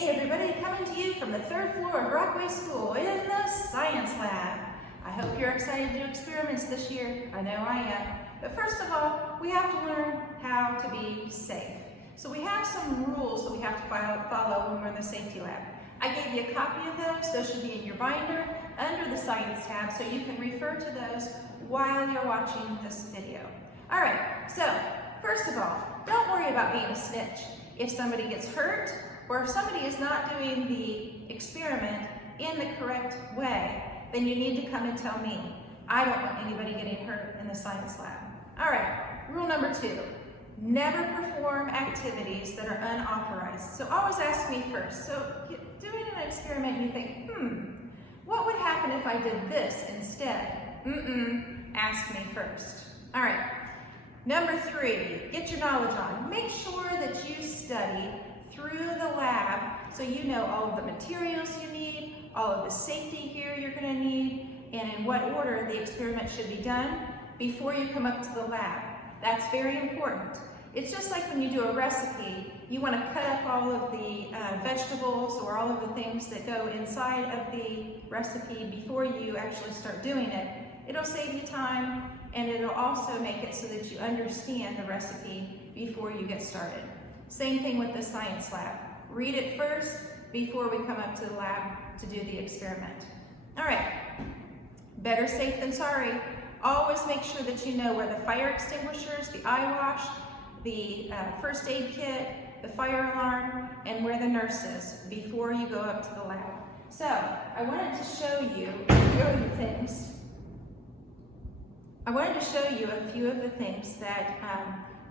Hey everybody, coming to you from the third floor of Rockaway School in the Science Lab. I hope you're excited to do experiments this year. I know I am. But first of all, we have to learn how to be safe. So we have some rules that we have to follow when we're in the safety lab. I gave you a copy of those. Those should be in your binder under the Science tab, so you can refer to those while you're watching this video. All right, so first of all, don't worry about being a snitch. If somebody gets hurt, or if somebody is not doing the experiment in the correct way, then you need to come and tell me. I don't want anybody getting hurt in the science lab. All right, rule number 2, never perform activities that are unauthorized. So always ask me first. So doing an experiment, you think, what would happen if I did this instead? Ask me first. All right, number 3, get your knowledge on. Make sure that you study through the lab so you know all of the materials you need, all of the safety gear you're going to need, and in what order the experiment should be done before you come up to the lab. That's very important. It's just like when you do a recipe, you want to cut up all of the vegetables or all of the things that go inside of the recipe before you actually start doing it. It'll save you time, and it'll also make it so that you understand the recipe before you get started. Same thing with the science lab. Read it first before we come up to the lab to do the experiment. All right, better safe than sorry. Always make sure that you know where the fire extinguishers, the eye wash, the first aid kit, the fire alarm, and where the nurse is before you go up to the lab. So I wanted to show you a few of the things. That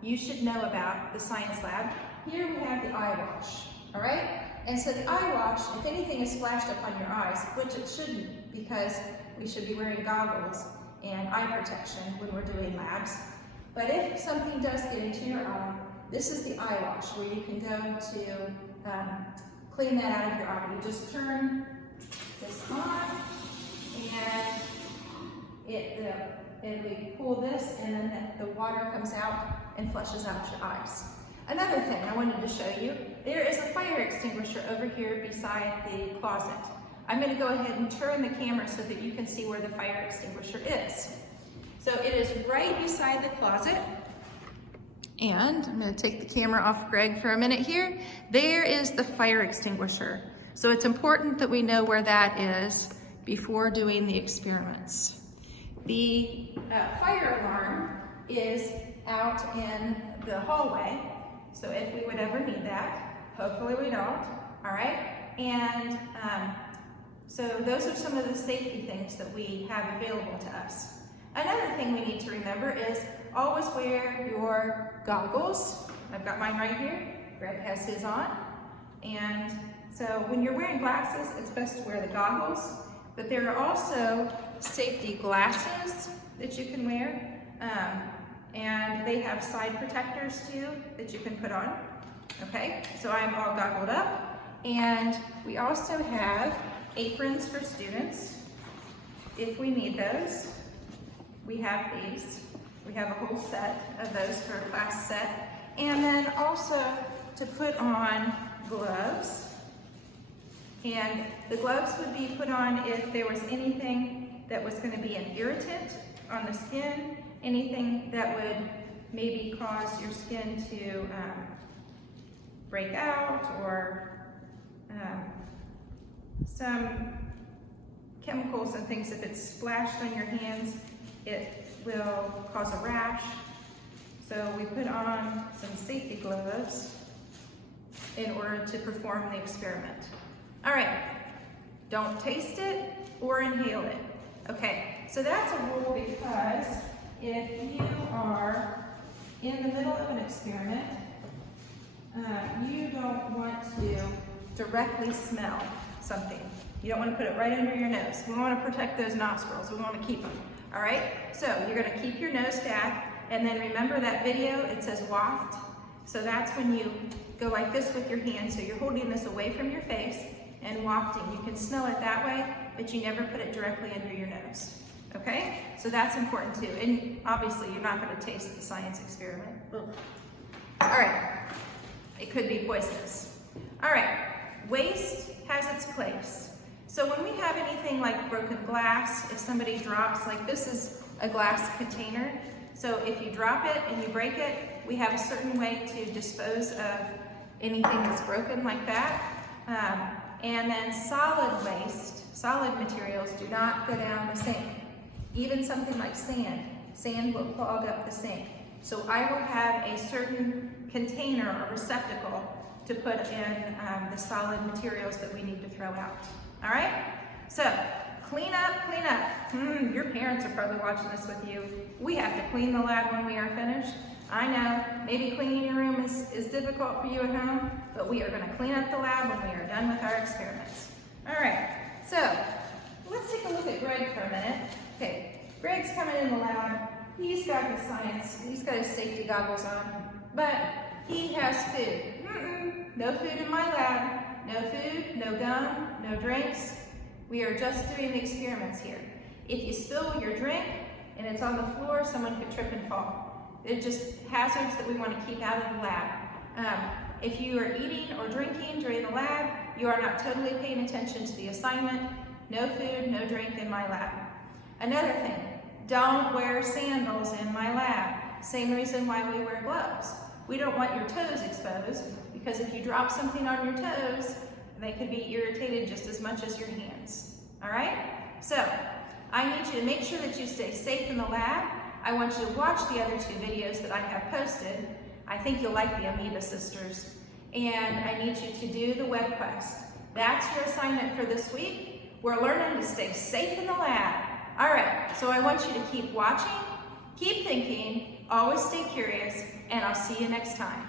you should know about the science lab. Here we have the eye wash, all right? And so the eye wash, if anything is splashed up on your eyes, which it shouldn't, because we should be wearing goggles and eye protection when we're doing labs. But if something does get into your eye, this is the eye wash where you can go to clean that out of your eye. You just turn this on, and we pull this, and then the water comes out and flushes out your eyes. Another thing I wanted to show you, there is a fire extinguisher over here beside the closet. I'm going to go ahead and turn the camera so that you can see where the fire extinguisher is. So it is right beside the closet. And I'm going to take the camera off Greg for a minute here. There is the fire extinguisher. So it's important that we know where that is before doing the experiments. The fire alarm is out in the hallway. So if we would ever need that, hopefully we don't, all right? And so those are some of the safety things that we have available to us. Another thing we need to remember is always wear your goggles. I've got mine right here. Greg has his on. And so when you're wearing glasses, it's best to wear the goggles. But there are also safety glasses that you can wear. And they have side protectors too that you can put on. Okay, so I'm all goggled up. And we also have aprons for students if we need those. We have these. We have a whole set of those for a class set. And then also to put on gloves. And the gloves would be put on if there was anything that was going to be an irritant on the skin, anything that would maybe cause your skin to break out, or some chemicals and things. If it's splashed on your hands, it will cause a rash. So we put on some safety gloves in order to perform the experiment. All right, don't taste it or inhale it. Okay, so that's a rule, because if you are in the middle of an experiment, you don't want to directly smell something. You don't want to put it right under your nose. We want to protect those nostrils. We want to keep them. All right? So you're going to keep your nose back, and then remember that video, it says waft. So that's when you go like this with your hand. So you're holding this away from your face and wafting. You can smell it that way, but you never put it directly under your nose. Okay? So that's important too. And obviously you're not going to taste the science experiment. All right. It could be poisonous. All right. waste has its place. So when we have anything like broken glass, if somebody drops, like this is a glass container, so if you drop it and you break it, we have a certain way to dispose of anything that's broken like that. And then solid waste, solid materials do not go down the sink. Even something like sand. Sand will clog up the sink. So I will have a certain container or receptacle to put in the solid materials that we need to throw out. All right? So, clean up, clean up. Your parents are probably watching this with you. We have to clean the lab when we are finished. I know, maybe cleaning your room is difficult for you at home, but we are gonna clean up the lab when we are done with our experiments. All right, so let's take a look at Greg for a minute. Okay, Greg's coming in the lab. He's got his science, he's got his safety goggles on, but he has food. No food in my lab. No food, no gum, no drinks. We are just doing the experiments here. If you spill your drink and it's on the floor, someone could trip and fall. They're just hazards that we want to keep out of the lab. If you are eating or drinking during the lab, you are not totally paying attention to the assignment. No food, no drink in my lab. Another thing, don't wear sandals in my lab. Same reason why we wear gloves. We don't want your toes exposed, because if you drop something on your toes, they could be irritated just as much as your hands. All right? So, I need you to make sure that you stay safe in the lab. I want you to watch the other 2 videos that I have posted. I think you'll like the Amoeba Sisters. And I need you to do the web quest. That's your assignment for this week. We're learning to stay safe in the lab. All right, so I want you to keep watching, keep thinking, always stay curious, and I'll see you next time.